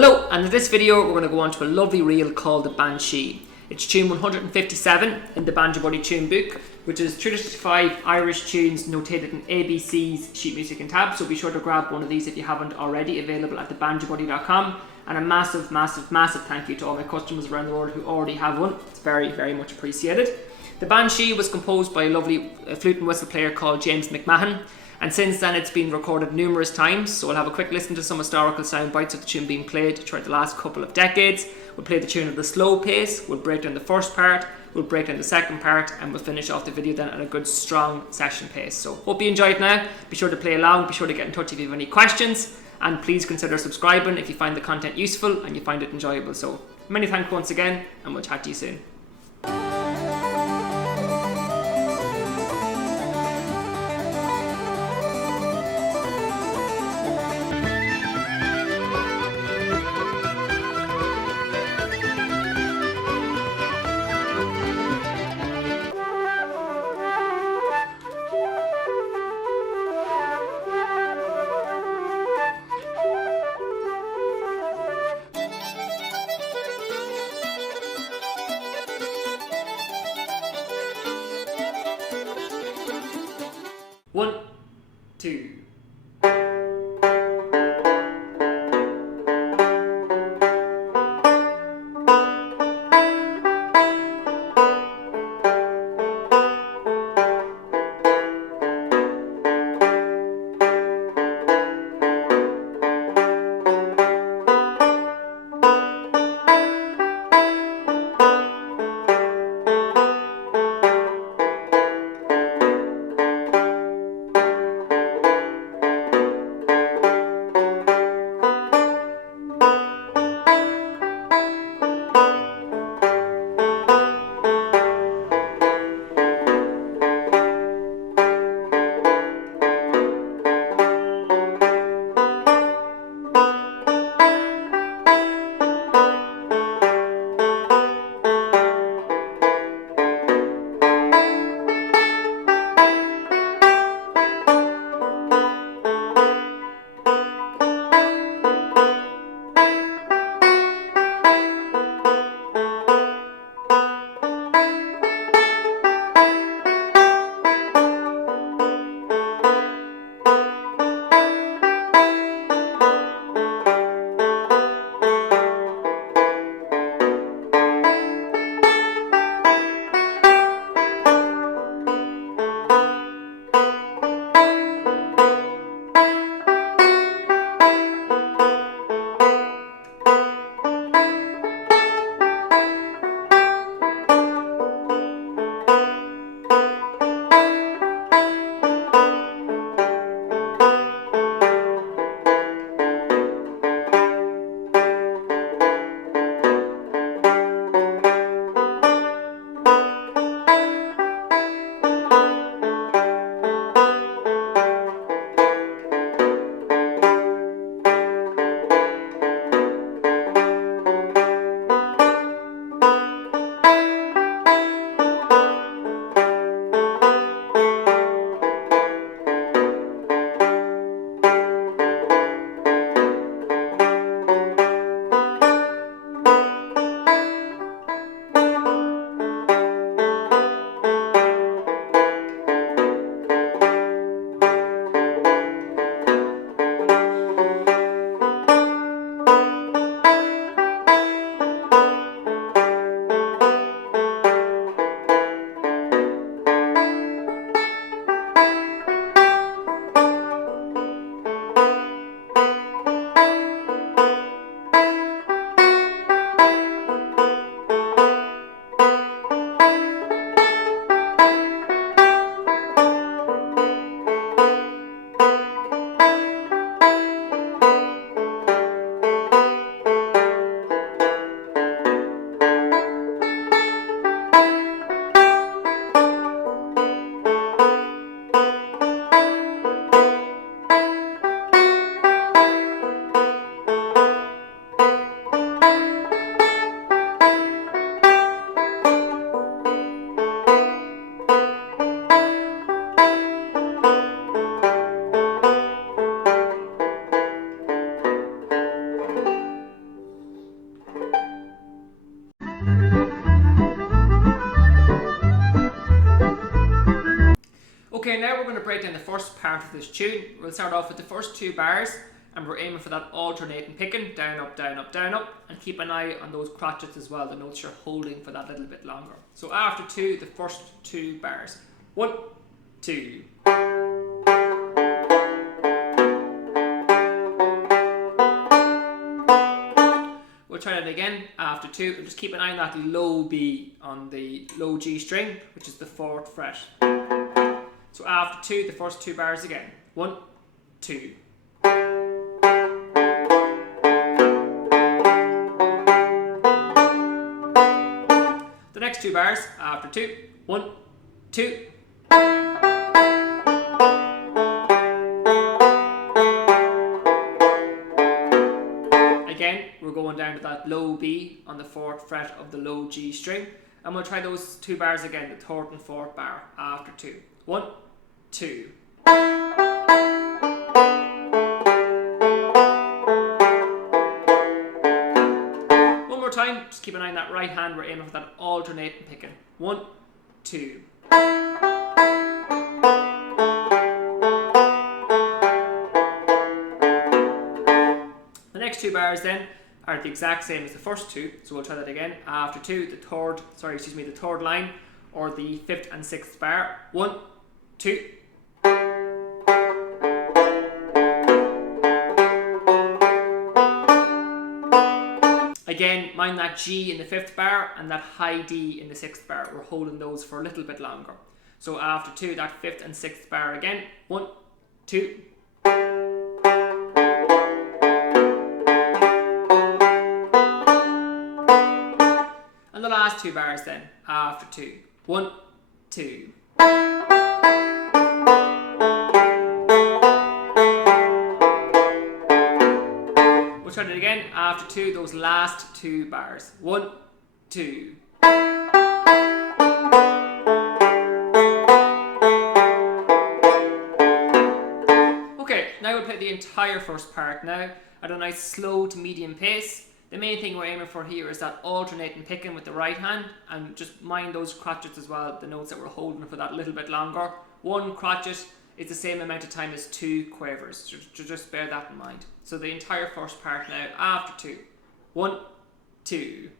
Hello, and in this video we're going to go on to a lovely reel called the Banshee. It's tune 157 in the Banjo Bothy tune book, which is 365 Irish tunes notated in ABC's sheet music and tab, so be sure to grab one of these if you haven't already, available at thebanjobothy.com. And a massive thank you to all my customers around the world who already have one. It's very much appreciated. The Banshee was composed by a lovely flute and whistle player called James McMahon, and since then it's been recorded numerous times, so we'll have a quick listen to some historical sound bites of the tune being played throughout the last couple of decades. We'll play the tune at the slow pace, we'll break down the first part, we'll break down the second part, and we'll finish off the video then at a good strong session pace. So hope you enjoyed now. Be sure to play along, be sure to get in touch if you have any questions, and please consider subscribing if you find the content useful and you find it enjoyable. So many thanks once again, and we'll chat to you soon. One, two. break down the first part of this tune. We'll start off with the first 2 bars, and we're aiming for that alternating picking, down, up, down, up, down, up, and keep an eye on those crotchets as well, the notes you're holding for that little bit longer. So after 2, the first 2 bars. 1, 2. We'll try that again after 2, and just keep an eye on that low B on the low G string, which is the 4th fret. So after 2, the first 2 bars again. 1, 2. The next 2 bars after 2. 1, 2. Again, we're going down to that low B on the 4th fret of the low G string, and we'll try those 2 bars again, the 3rd and 4th bar after 2. 1, 2. One more time, just keep an eye on that right hand, we're aiming for that alternating picking. 1, 2. The next 2 bars then are the exact same as the first 2, so we'll try that again. After 2, the third line, or the 5th and 6th bar. 1, 2. Again, mind that G in the 5th bar and that high D in the 6th bar. We're holding those for a little bit longer. So after 2, that 5th and 6th bar again. 1, 2. And the last 2 bars then, after 2. 1, 2. We'll try it again after 2, those last 2 bars. 1, 2. Okay, now we'll play the entire first part now at a nice slow to medium pace. The main thing we're aiming for here is that alternating picking with the right hand, and just mind those crotchets as well, the notes that we're holding for that little bit longer. 1 crotchet is the same amount of time as 2 quavers, so just bear that in mind. So the entire first part now after 2. 1, 2.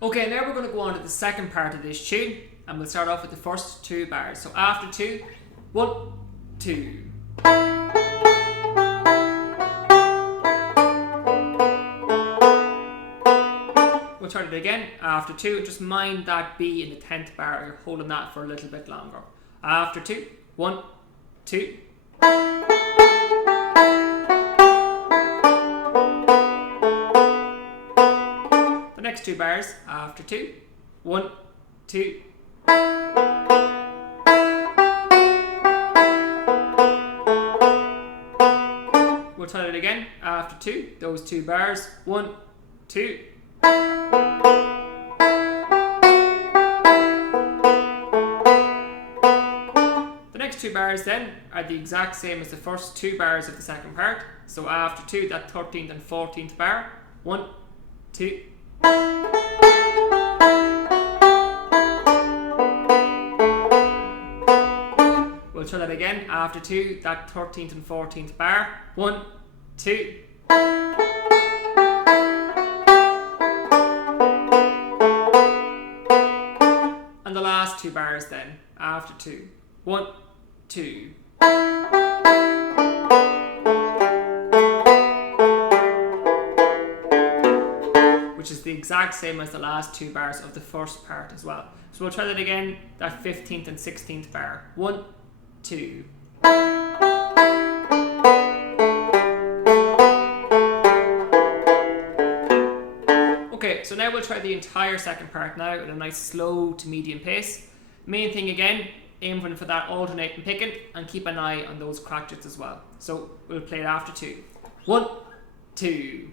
Okay, now we're going to go on to the second part of this tune, and we'll start off with the first 2 bars. So after 2, 1, 2. We'll try it again after 2, just mind that B in the 10th bar, you're holding that for a little bit longer. After 2, 1, 2. The next 2 bars after 2, 1, 2. We'll try it again after 2, those 2 bars, 1, 2. The next 2 bars then are the exact same as the first 2 bars of the second part. So after 2, that 13th and 14th bar, 1, 2. We'll try that again after 2, that 13th and 14th bar, 1, 2. And the last two bars then, after 2. 1, 2. Which is the exact same as the last 2 bars of the first part as well. So we'll try that again, that 15th and 16th bar. 1, 2. Okay, so now we'll try the entire second part now at a nice slow to medium pace. Main thing again, aim for that alternating picking and keep an eye on those cratchits as well. So we'll play it after 2. 1, 2.